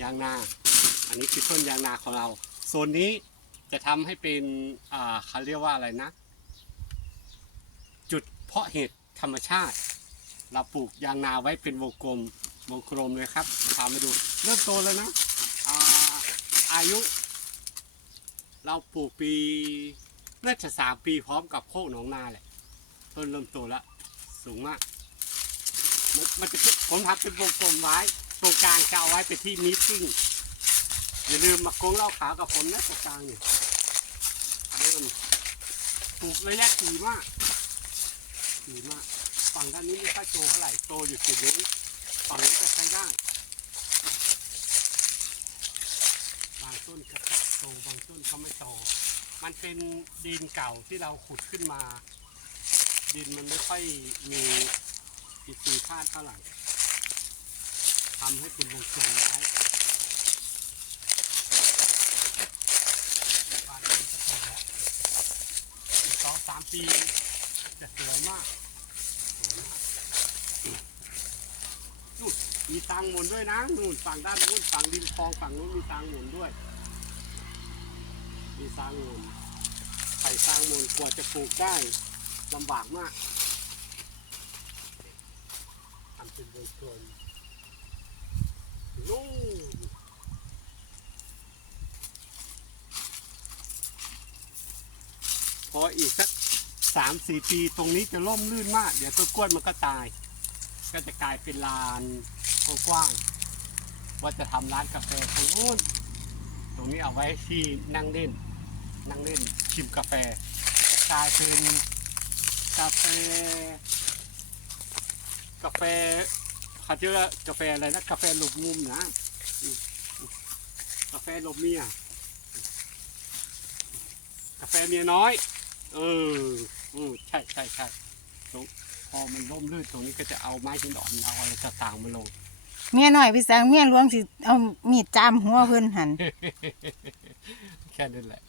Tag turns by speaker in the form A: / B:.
A: ยางนา อันนี้คือต้นยางนาของเรา โซนนี้จะทำให้เป็นอ่าเขาเรียกว่าอะไรนะ จุดเพาะเห็ดธรรมชาติ เราปลูกยางนาไว้เป็นวงกลมวงกลมเลยครับพามาดูเริ่มโตแล้วนะอาอายุ เราปลูกปีน่าจะสามปีพร้อมกับโคกหนองนาแหละต้นเริ่มโตแล้วสูงมาก มันจะผมทำเป็นวงกลมไว้ ตรงกลางจะเอาไว้เป็นที่มีตติ้งอย่าลืมมาโกงเล่าขาวกับผมนะตรงกลางเนี่ยเริ่มปลูกระยะถี่มากถี่มากฝั่งด้านนี้ไม่ค่อยโตเท่าไหร่โตอยู่จุดนี้ฝั่งนี้ก็ใช้ได้บางต้นก็โตบางต้นเขาไม่โตมันเป็นดินเก่าที่เราขุดขึ้นมา ดินมันไม่ค่อยมีอิทรีย์ธาตุเท่าไหร่ ทำให้เป็นวงกลมไว้บานต้นจะโตแล้วอีกสองสามปีจะสวยมากสวยมากนู่นมีทางหมุนด้วยนะนู่นฝั่งด้านนู้นฝั่งริมคลองฝั่งนู้นมีทางหมุนด้วย มีทางหมุนไผ่ทางหมุนกว่าจะปลูกได้ลำบากมากทำเป็นวงกลม นู่พออีกสักสามสี่ปีตรงนี้จะล่มลื่นมาก เดี๋ยวต้นกล้วยมันก็ตาย ก็จะกลายเป็นลานกว้างๆว่าจะทำร้านกาแฟตรงนู้นตรงนี้เอาไว้ที่นั่งเล่น นั่งเล่นชิมกาแฟกลายเป็นกาแฟ กาแฟ เขาเรียกว่ากาแฟอะไรนะกาแฟหลบมุมนะอืมกาแฟหลบเมียกาแฟเมียน้อย เอออืมใช่ใช่ใช่ตรงพอมันร่มรื่นตรงนี้ก็จะเอาไม้หินอ่อนเอาอะไรต่างๆมาลง
B: เมียน้อยพี่สังเมียหลวงสิเอามีดจามหัวเพิ่นหัน
A: แค่นั้นแหละ